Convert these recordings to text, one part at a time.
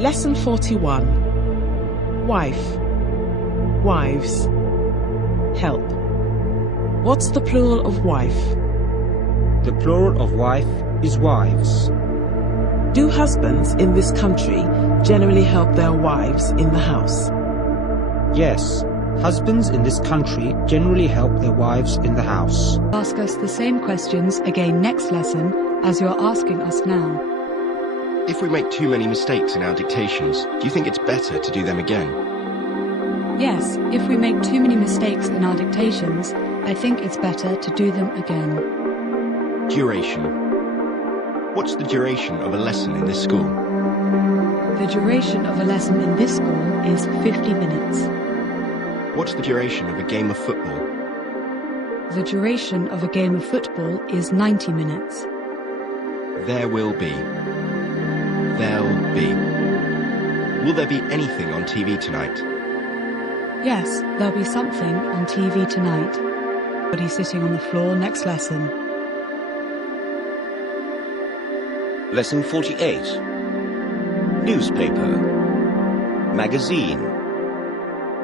Lesson 41. Wife, wives, help. What's the plural of wife? The plural of wife is wives. Do husbands in this country generally help their wives in the house? Yes, husbands in this country generally help their wives in the house. Ask us the same questions again next lesson as you're asking us now. If we make too many mistakes in our dictations, do you think it's better to do them again? Yes, if we make too many mistakes in our dictations, I think it's better to do them again. Duration. What's the duration of a lesson in this school? The duration of a lesson in this school is 50 minutes. What's the duration of a game of football? The duration of a game of football is 90 minutes. There will be. There'll be. Will there be anything on TV tonight? Yes, there'll be something on TV tonight. Everybody sitting on the floor next lesson. Lesson 48. Newspaper. Magazine.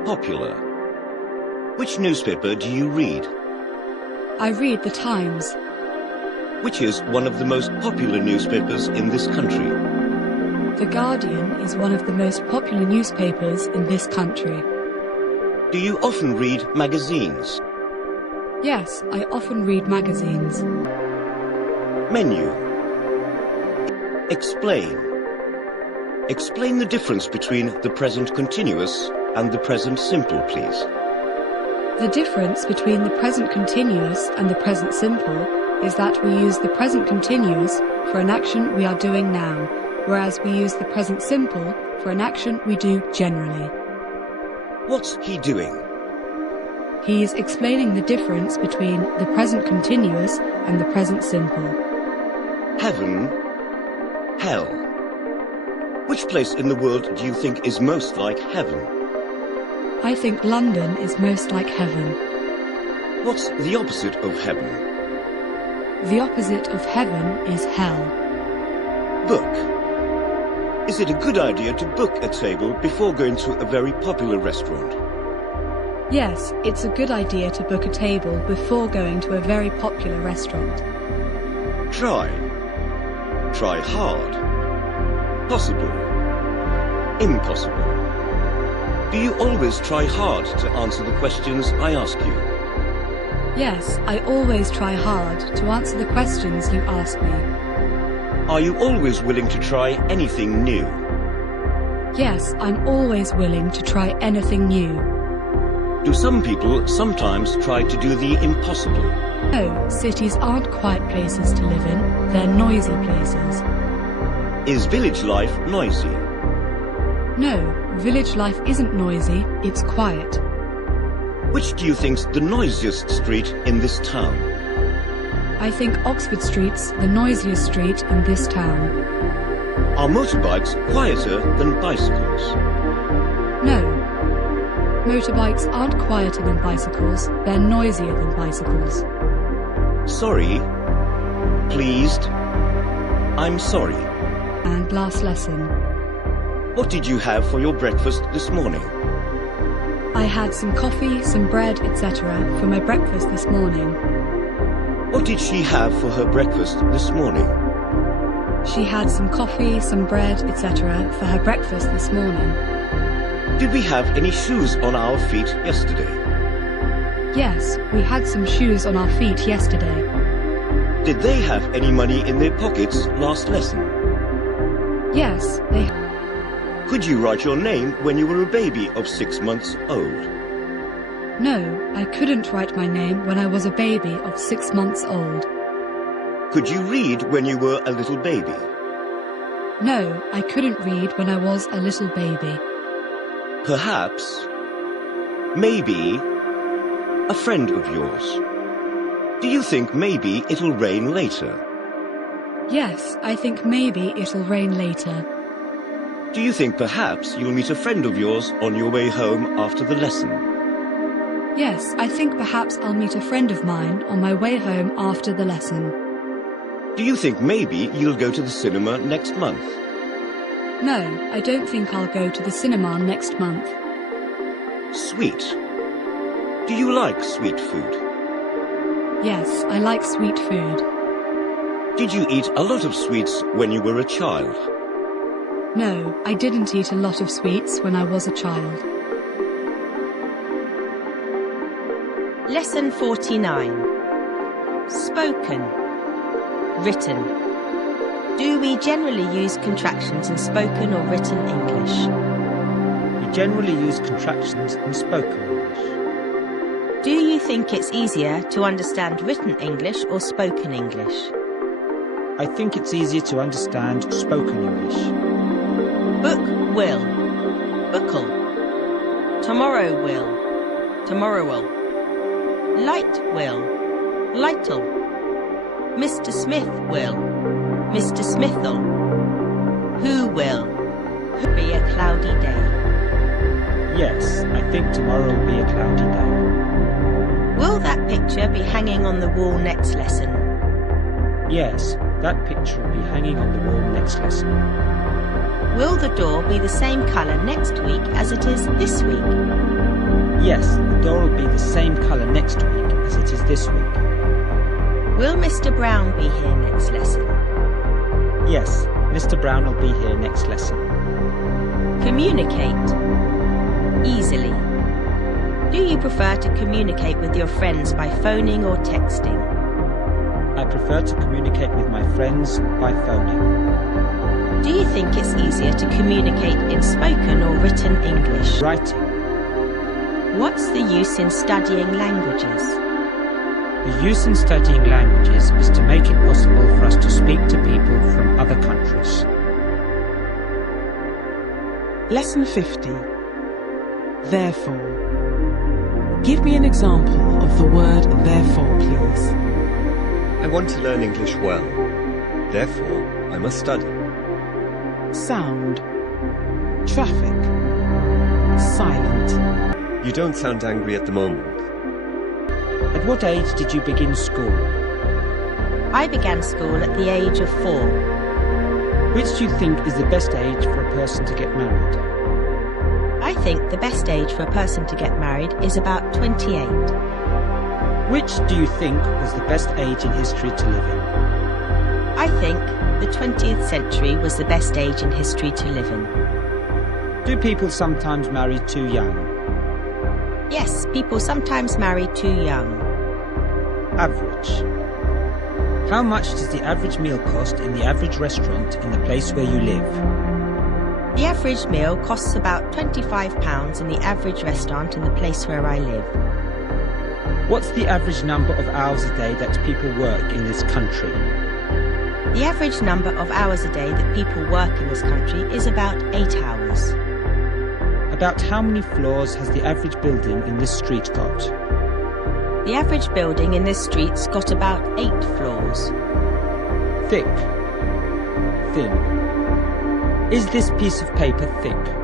Popular. Which newspaper do you read? I read the Times. Which is one of the most popular newspapers in this country? The Guardian is one of the most popular newspapers in this country. Do you often read magazines? Yes, I often read magazines. Menu. Explain. Explain the difference between the present continuous and the present simple, please. The difference between the present continuous and the present simple is that we use the present continuous for an action we are doing now, whereas we use the present simple for an action we do generally. What's he doing? He is explaining the difference between the present continuous and the present simple. Heaven. Hell. Which place in the world do you think is most like heaven? I think London is most like heaven. What's the opposite of heaven? The opposite of heaven is hell. Book. Is it a good idea to book a table before going to a very popular restaurant? Yes, it's a good idea to book a table before going to a very popular restaurant. Try. Try hard. Possible. Impossible. Do you always try hard to answer the questions I ask you? Yes, I always try hard to answer the questions you ask me. Are you always willing to try anything new? Yes, I'm always willing to try anything new. Do some people sometimes try to do the impossible? No, cities aren't quiet places to live in, they're noisy places. Is village life noisy? No, village life isn't noisy, it's quiet. Which do you think's the noisiest street in this town? I think Oxford Street's the noisiest street in this town. Are motorbikes quieter than bicycles? No. Motorbikes aren't quieter than bicycles, they're noisier than bicycles. Sorry. Pleased. I'm sorry. And last lesson. What did you have for your breakfast this morning? I had some coffee, some bread, etc. for my breakfast this morning. What did she have for her breakfast this morning? She had some coffee, some bread, etc. for her breakfast this morning. Did we have any shoes on our feet yesterday? Yes, we had some shoes on our feet yesterday. Did they have any money in their pockets last lesson? Yes, they... Could you write your name when you were a baby of 6 months old? No, I couldn't write my name when I was a baby of 6 months old. Could you read when you were a little baby? No, I couldn't read when I was a little baby. Perhaps, maybe, a friend of yours. Do you think maybe it'll rain later? Yes, I think maybe it'll rain later. Do you think perhaps you'll meet a friend of yours on your way home after the lesson? Yes, I think perhaps I'll meet a friend of mine on my way home after the lesson. Do you think maybe you'll go to the cinema next month? No, I don't think I'll go to the cinema next month. Sweet. Do you like sweet food? Yes, I like sweet food. Did you eat a lot of sweets when you were a child? No, I didn't eat a lot of sweets when I was a child. Lesson 49. Spoken. Written. Do we generally use contractions in spoken or written English? We generally use contractions in spoken English. Do you think it's easier to understand written English or spoken English? I think it's easier to understand spoken English. Book will. Book'll. Tomorrow will. Tomorrow'll. Light will. Light'll. Mr. Smith will. Mr. Smith'll. Who will? Be a cloudy day. Yes, I think tomorrow will be a cloudy day. Will that picture be hanging on the wall next lesson? Yes, that picture will be hanging on the wall next lesson. Will the door be the same colour next week as it is this week? Yes, the door will be the same colour next week as it is this week. Will Mr. Brown be here next lesson? Yes, Mr. Brown will be here next lesson. Communicate. Easily. Do you prefer to communicate with your friends by phoning or texting? I prefer to communicate with my friends by phoning. Do you think it's easier to communicate in spoken or written English? Writing. What's the use in studying languages? The use in studying languages is to make it possible for us to speak to people from other countries. Lesson 50. Therefore. Give me an example of the word therefore, please. I want to learn English well. Therefore, I must study. Sound. Traffic. Silent. You don't sound angry at the moment. At what age did you begin school? I began school at the age of 4. Which do you think is the best age for a person to get married? I think the best age for a person to get married is about 28. Which do you think was the best age in history to live in? I think the 20th century was the best age in history to live in. Do people sometimes marry too young? Yes, people sometimes marry too young. Average. How much does the average meal cost in the average restaurant in the place where you live? The average meal costs about £25 in the average restaurant in the place where I live. What's the average number of hours a day that people work in this country? The average number of hours a day that people work in this country is about 8 hours. About how many floors has the average building in this street got? The average building in this street's got about 8 floors. Thick. Thin. Is this piece of paper thick?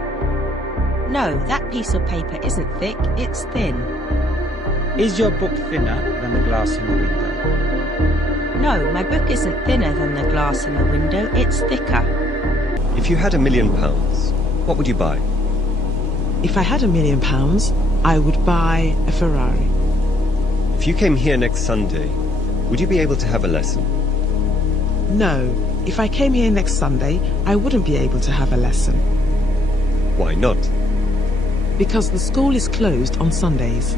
No, that piece of paper isn't thick, it's thin. Is your book thinner than the glass in the window? No, my book isn't thinner than the glass in the window, it's thicker. If you had £1 million, what would you buy? If I had £1 million, I would buy a Ferrari. If you came here next Sunday, would you be able to have a lesson? No, if I came here next Sunday, I wouldn't be able to have a lesson. Why not? Because the school is closed on Sundays.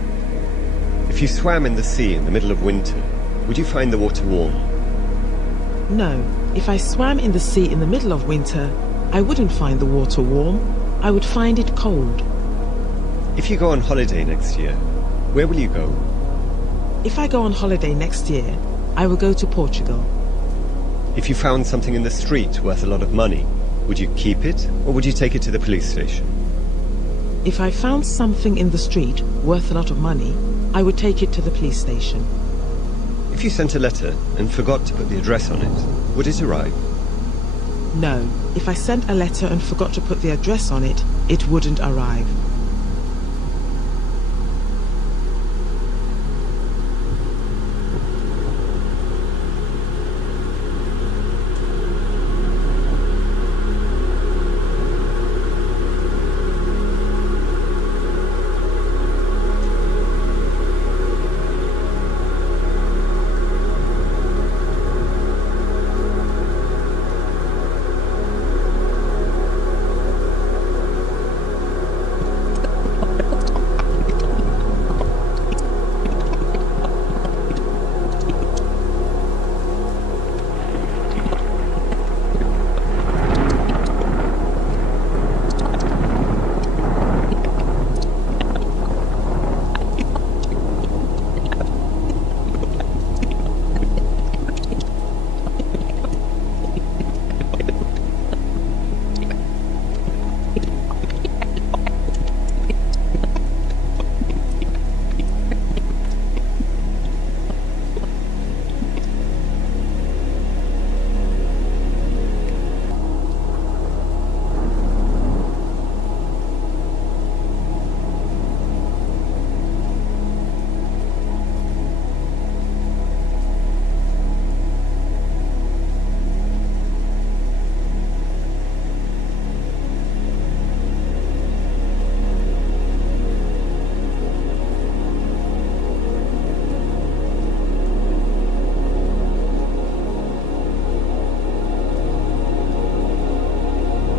If you swam in the sea in the middle of winter, would you find the water warm? No, if I swam in the sea in the middle of winter, I wouldn't find the water warm. I would find it cold. If you go on holiday next year, where will you go? If I go on holiday next year, I will go to Portugal. If you found something in the street worth a lot of money, would you keep it or would you take it to the police station? If I found something in the street worth a lot of money, I would take it to the police station. If you sent a letter and forgot to put the address on it, would it arrive? No, if I sent a letter and forgot to put the address on it, it wouldn't arrive.